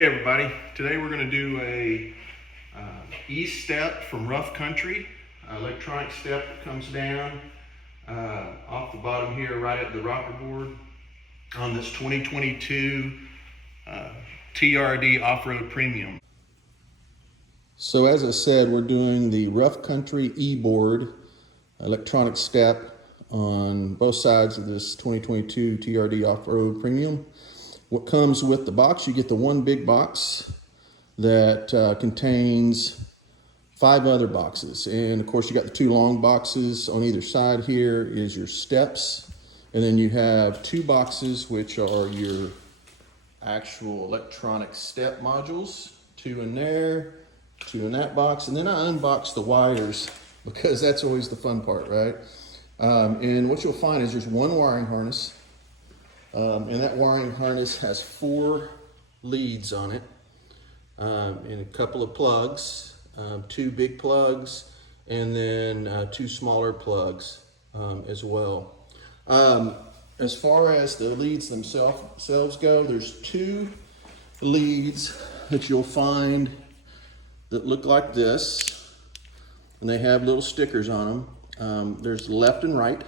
Hey everybody, today we're going to do a E-step from Rough Country, electronic step that comes down off the bottom here right at the rocker board on this 2022 TRD Off Road Premium. So as I said, we're doing the Rough Country E-board electronic step on both sides of this 2022 TRD Off Road Premium. What comes with the box, you get the one big box that contains 5 other boxes. And of course you got the 2 long boxes. On either side here is your steps. And then you have 2 boxes which are your actual electronic step modules. 2 in there, 2 in that box. And then I unboxed the wires because that's always the fun part, right? And what you'll find is there's one wiring harness. And that wiring harness has 4 leads on it, and a couple of plugs, 2 big plugs, and then 2 smaller plugs as well. As far as the leads themselves go, there's 2 leads that you'll find that look like this, and they have little stickers on them. There's left and right.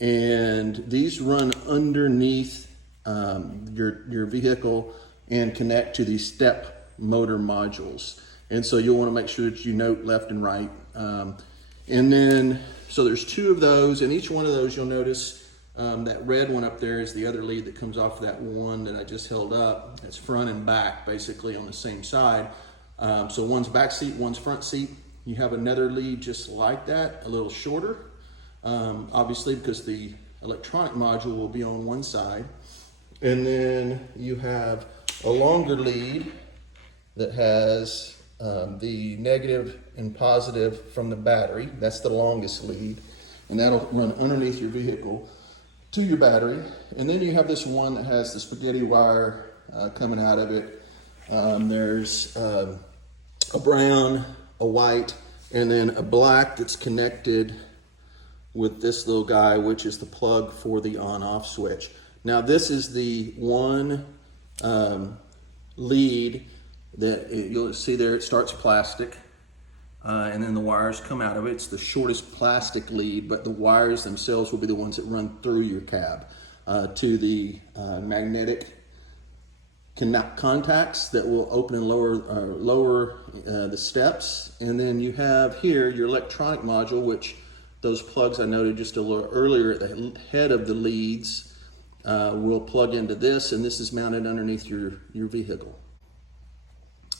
And these run underneath your vehicle and connect to these step motor modules. And so you'll want to make sure that you note left and right. And then, so there's 2 of those, and each one of those you'll notice that red one up there is the other lead that comes off that one that I just held up. It's front and back basically on the same side. So one's back seat, one's front seat. You have another lead just like that, a little shorter. Obviously because the electronic module will be on one side. And then you have a longer lead that has the negative and positive from the battery. That's the longest lead. And that'll run underneath your vehicle to your battery. And then you have this one that has the spaghetti wire coming out of it. There's a brown, a white, and then a black that's connected with this little guy, which is the plug for the on-off switch. Now this is the one lead that you'll see there, it starts plastic, and then the wires come out of it. It's the shortest plastic lead, but the wires themselves will be the ones that run through your cab to the magnetic contacts that will open and lower the steps. And then you have here your electronic module, which those plugs I noted just a little earlier at the head of the leads will plug into this, and this is mounted underneath your vehicle.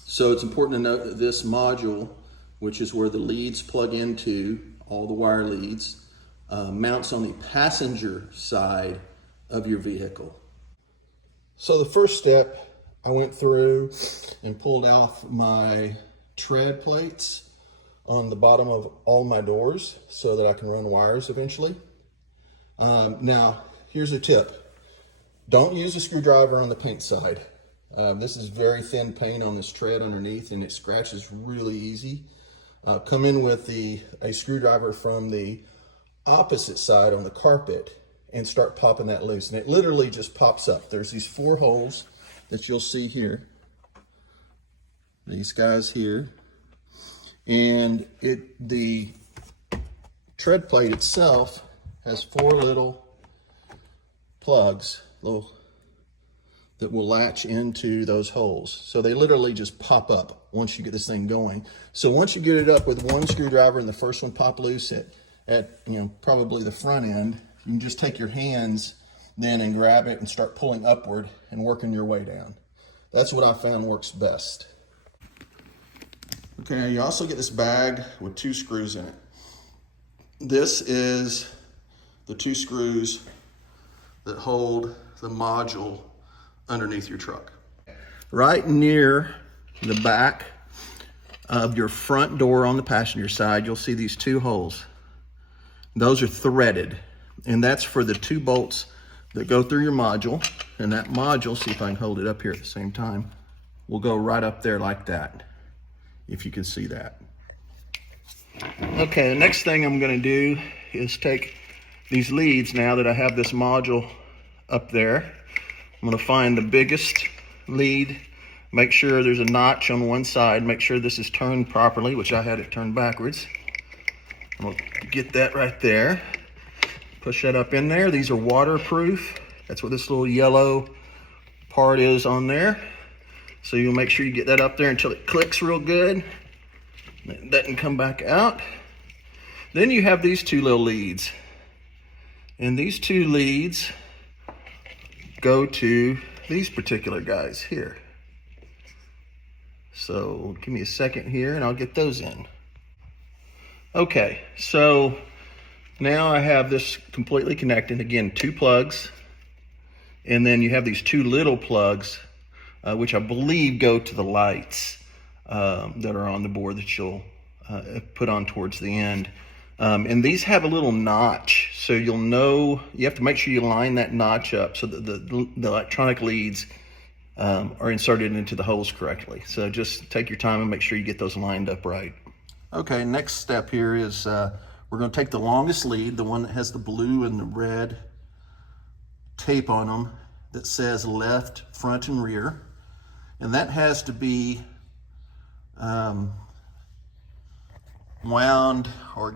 So it's important to note that this module, which is where the leads plug into, all the wire leads, mounts on the passenger side of your vehicle. So the first step, I went through and pulled off my tread plates on the bottom of all my doors so that I can run wires eventually. Now, here's a tip. Don't use a screwdriver on the paint side. This is very thin paint on this tread underneath, and it scratches really easy. Come in with a screwdriver from the opposite side on the carpet and start popping that loose. And it literally just pops up. There's these 4 holes that you'll see here. These guys here. And the tread plate itself has 4 little plugs that will latch into those holes. So they literally just pop up once you get this thing going. So once you get it up with one screwdriver and the first one pop loose at probably the front end, you can just take your hands then and grab it and start pulling upward and working your way down. That's what I found works best. Okay, you also get this bag with 2 screws in it. This is the 2 screws that hold the module underneath your truck. Right near the back of your front door on the passenger side, you'll see these 2 holes. Those are threaded, and that's for the 2 bolts that go through your module. And that module, see if I can hold it up here at the same time, will go right up there like that, if you can see that. Okay, the next thing I'm going to do is take these leads now that I have this module up there. I'm going to find the biggest lead Make sure there's a notch on one side. Make sure this is turned properly, which I had it turned backwards. We'll get that right there. Push that up in there. These are waterproof. That's what this little yellow part is on there. So you'll make sure you get that up there until it clicks real good. It doesn't come back out. Then you have these two little leads. And these two leads go to these particular guys here. So give me a second here and I'll get those in. Okay, so now I have this completely connected. Again, 2 plugs. And then you have these 2 little plugs, which I believe go to the lights that are on the board that you'll put on towards the end. And these have a little notch, so you'll know, you have to make sure you line that notch up so that the electronic leads are inserted into the holes correctly. So just take your time and make sure you get those lined up right. Okay, next step here is we're going to take the longest lead, the one that has the blue and the red tape on them that says left, front, and rear. And that has to be wound or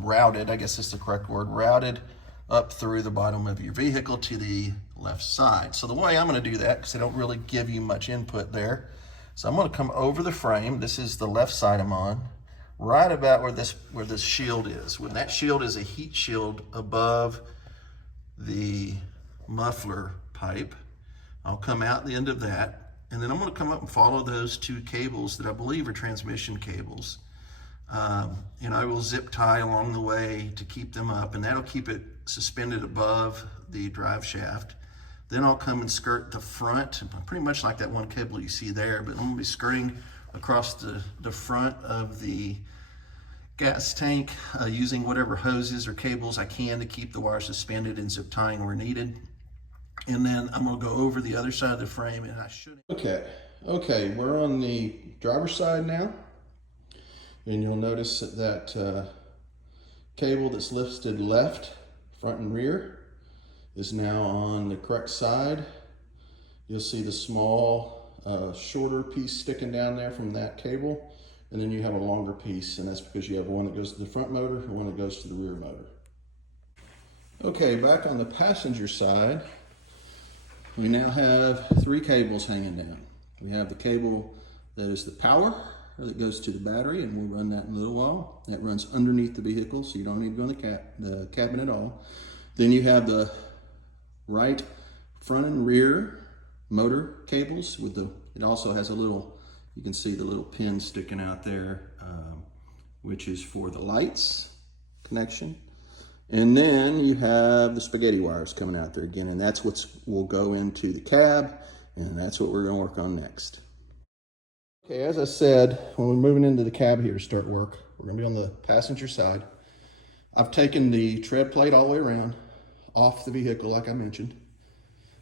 routed, I guess is the correct word, routed up through the bottom of your vehicle to the left side. So the way I'm going to do that, because they don't really give you much input there, so I'm going to come over the frame. This is the left side I'm on, right about where this shield is. When that shield is a heat shield above the muffler pipe, I'll come out the end of that, and then I'm going to come up and follow those 2 cables that I believe are transmission cables. And I will zip tie along the way to keep them up, and that'll keep it suspended above the drive shaft. Then I'll come and skirt the front, pretty much like that one cable you see there, but I'm going to be skirting across the front of the gas tank using whatever hoses or cables I can to keep the wire suspended and zip tying where needed. And then I'm going to go over the other side of the frame, and I should. Okay, we're on the driver's side now. And you'll notice that cable that's listed left, front and rear, is now on the correct side. You'll see the small, shorter piece sticking down there from that cable. And then you have a longer piece, and that's because you have one that goes to the front motor and one that goes to the rear motor. Okay, back on the passenger side, we now have 3 cables hanging down. We have the cable that is the power, that goes to the battery, and we'll run that in a little while. That runs underneath the vehicle, so you don't need to go in the cabin at all. Then you have the right front and rear motor cables with it also has a little, you can see the little pin sticking out there, which is for the lights connection. And then you have the spaghetti wires coming out there again, and that's what will go into the cab, and that's what we're going to work on next. Okay, as I said, when we're moving into the cab here to start work, we're going to be on the passenger side. I've taken the tread plate all the way around off the vehicle, like I mentioned.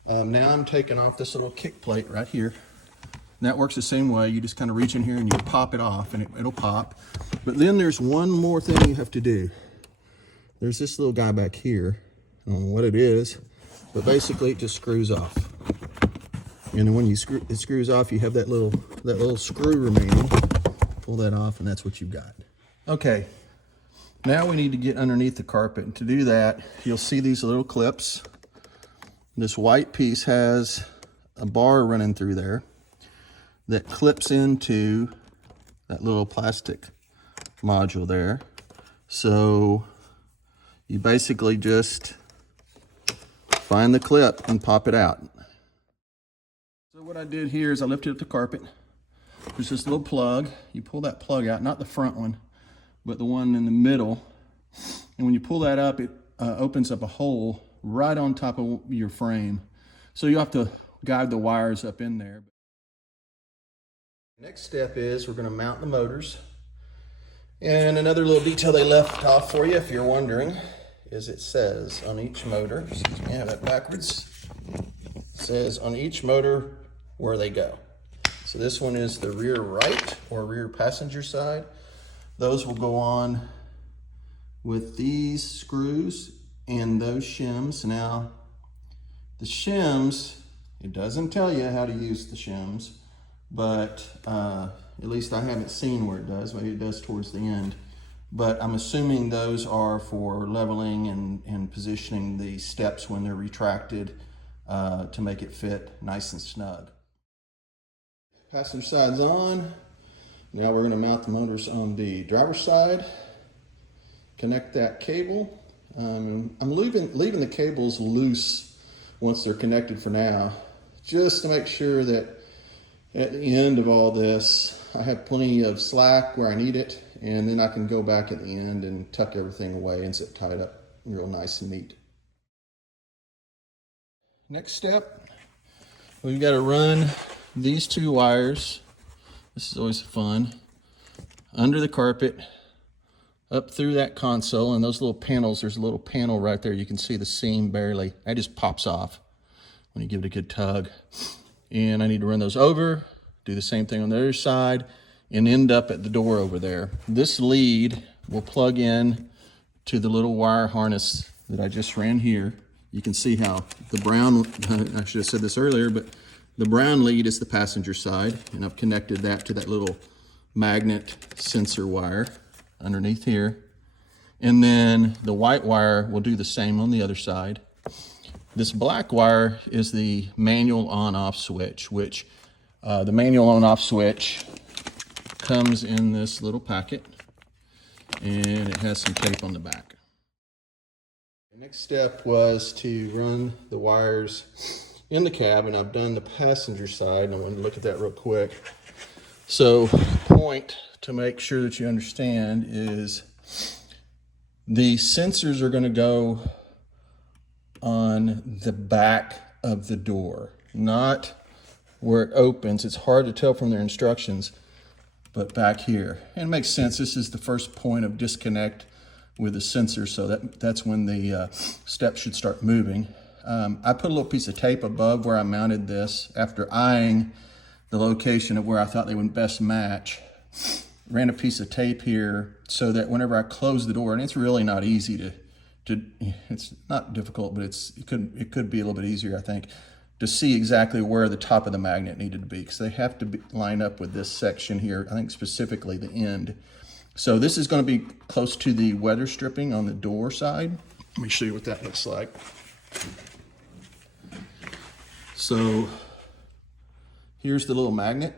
Now I'm taking off this little kick plate right here. And that works the same way. You just kind of reach in here and you pop it off, and it'll pop. But then there's one more thing you have to do. There's this little guy back here. I don't know what it is, but basically it just screws off. And then when it screws off, you have that little screw remaining. Pull that off, and that's what you've got. Okay, now we need to get underneath the carpet. And to do that, you'll see these little clips. This white piece has a bar running through there that clips into that little plastic module there. So you basically just find the clip and pop it out. So what I did here is I lifted up the carpet. There's this little plug. You pull that plug out, not the front one, but the one in the middle. And when you pull that up, it opens up a hole right on top of your frame. So you have to guide the wires up in there. Next step is we're going to mount the motors. And another little detail they left off for you, if you're wondering, is it says on each motor, excuse me, I have that backwards. It says on each motor where they go. So this one is the rear right or rear passenger side. Those will go on with these screws and those shims. Now, the shims, it doesn't tell you how to use the shims, but at least I haven't seen where it does. Maybe it does towards the end. But I'm assuming those are for leveling and positioning the steps when they're retracted to make it fit nice and snug. Passenger side's on. Now we're going to mount the motors on the driver's side. Connect that cable. I'm leaving the cables loose once they're connected for now, just to make sure that at the end of all this, I have plenty of slack where I need it, and then I can go back at the end and tuck everything away and zip tie it up real nice and neat. Next step, we've got to run these two wires. This is always fun. Under the carpet, up through that console, and those little panels, there's a little panel right there. You can see the seam barely. That just pops off when you give it a good tug. And I need to run those over, do the same thing on the other side, and end up at the door over there. This lead will plug in to the little wire harness that I just ran here. You can see how the brown, I should have said this earlier, but the brown lead is the passenger side, and I've connected that to that little magnet sensor wire underneath here. And then the white wire will do the same on the other side. This black wire is the manual on-off switch, which the manual on-off switch comes in this little packet, and it has some tape on the back. The next step was to run the wires in the cab, and I've done the passenger side, and I want to look at that real quick. So the point to make sure that you understand is the sensors are going to go on the back of the door, not where it opens. It's hard to tell from their instructions, but back here. And it makes sense. This is the first point of disconnect with the sensor, so that's when the steps should start moving. I put a little piece of tape above where I mounted this after eyeing the location of where I thought they would best match. Ran a piece of tape here so that whenever I close the door, and it's really not easy to it's not difficult, but it could be a little bit easier, I think, to see exactly where the top of the magnet needed to be, because they have to line up with this section here, I think specifically the end. So this is going to be close to the weather stripping on the door side. Let me show you what that looks like. So here's the little magnet.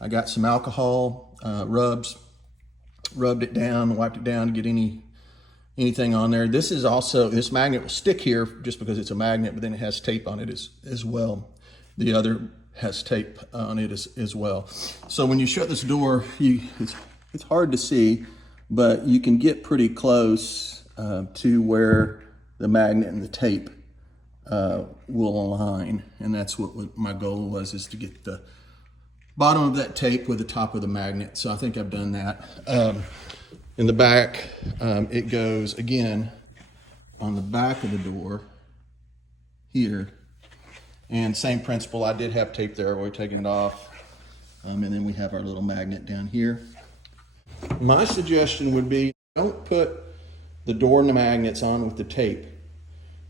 I got some alcohol rubbed it down, wiped it down to get anything on there. This magnet will stick here just because it's a magnet, but then it has tape on it as well. The other has tape on it as well. So when you shut this door, it's hard to see, but you can get pretty close to where the magnet and the tape will align. And that's what my goal was, is to get the bottom of that tape with the top of the magnet. So I think I've done that. In the back, it goes again on the back of the door here. And same principle, I did have tape there, we're taking it off. And then we have our little magnet down here. My suggestion would be, don't put the door and the magnets on with the tape.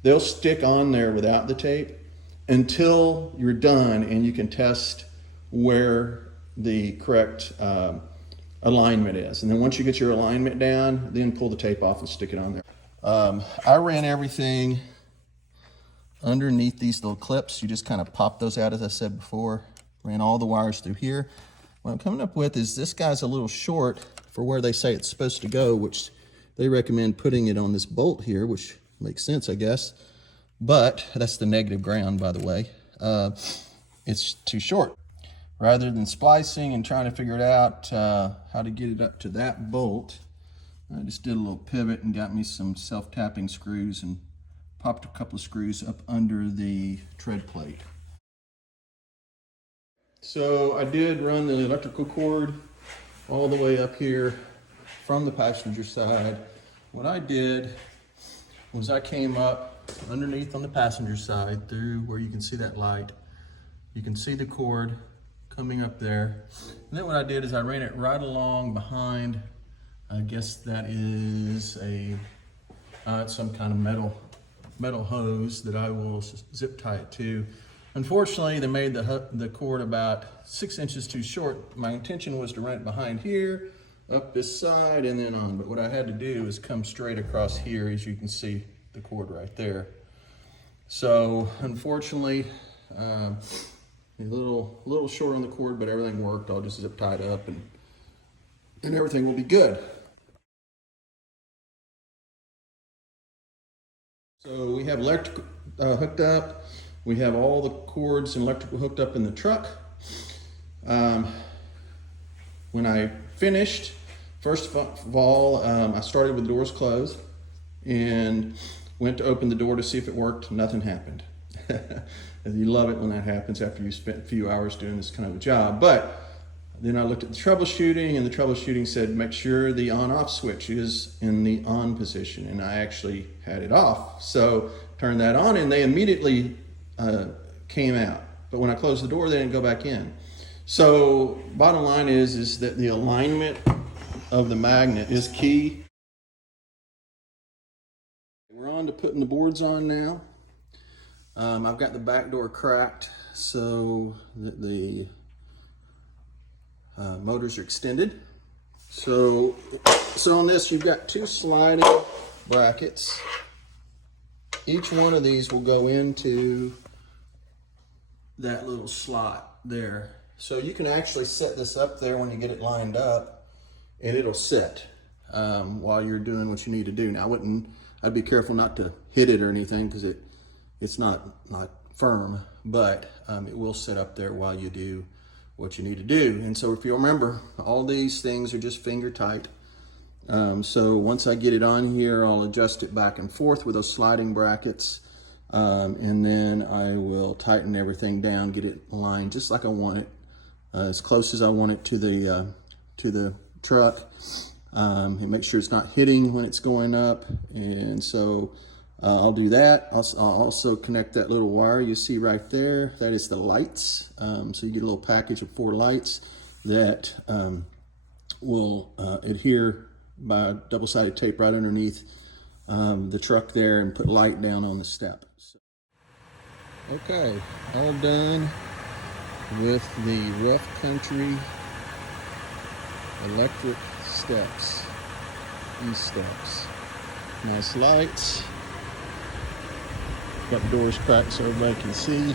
They'll stick on there without the tape until you're done and you can test where the correct alignment is. And then once you get your alignment down, then pull the tape off and stick it on there. I ran everything underneath these little clips. You just kind of pop those out, as I said before. Ran all the wires through here. What I'm coming up with is this guy's a little short for where they say it's supposed to go, which they recommend putting it on this bolt here, which makes sense, I guess. But that's the negative ground, by the way. It's too short. Rather than splicing and trying to figure it out how to get it up to that bolt, I just did a little pivot and got me some self-tapping screws and popped a couple of screws up under the tread plate. So I did run the electrical cord all the way up here from the passenger side. What I did was I came up underneath on the passenger side through where you can see that light. You can see the cord coming up there. And then what I did is I ran it right along behind, I guess that is some kind of metal hose that I will zip tie it to. Unfortunately, they made the cord about 6 inches too short. My intention was to run it behind here, up this side, and then on. But what I had to do is come straight across here, as you can see the cord right there. So unfortunately, a little short on the cord, but everything worked. I'll just zip tie it up and everything will be good. So we have electrical hooked up. We have all the cords and electrical hooked up in the truck. When I finished, first of all, I started with the doors closed and went to open the door to see if it worked. Nothing happened. You love it when that happens after you spent a few hours doing this kind of a job. But then I looked at the troubleshooting, and the troubleshooting said make sure the on-off switch is in the on position, and I actually had it off. So turned that on, and they immediately came out. But when I closed the door, they didn't go back in. So bottom line is that the alignment of the magnet is key. We're on to putting the boards on now. I've got the back door cracked so that the motors are extended. So on this, you've got 2 sliding brackets. Each one of these will go into that little slot there. So you can actually set this up there when you get it lined up, and it'll sit while you're doing what you need to do. Now I'd be careful not to hit it or anything because it's not firm, but it will sit up there while you do what you need to do. And so if you remember, all these things are just finger tight. So once I get it on here, I'll adjust it back and forth with those sliding brackets. And then I will tighten everything down, get it aligned just like I want it, as close as I want it to the truck, and make sure it's not hitting when it's going up. And so I'll do that. I'll also connect that little wire you see right there. That is the lights. So you get a little package of 4 lights that will adhere by double-sided tape right underneath the truck there and put light down on the step. Okay, all done with the Rough Country electric steps, e-steps. Nice lights. Got the doors cracked so everybody can see.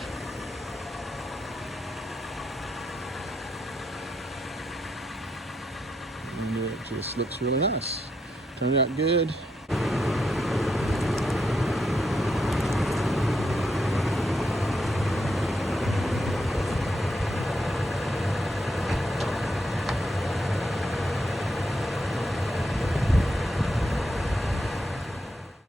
And it just looks really nice. Turned out good.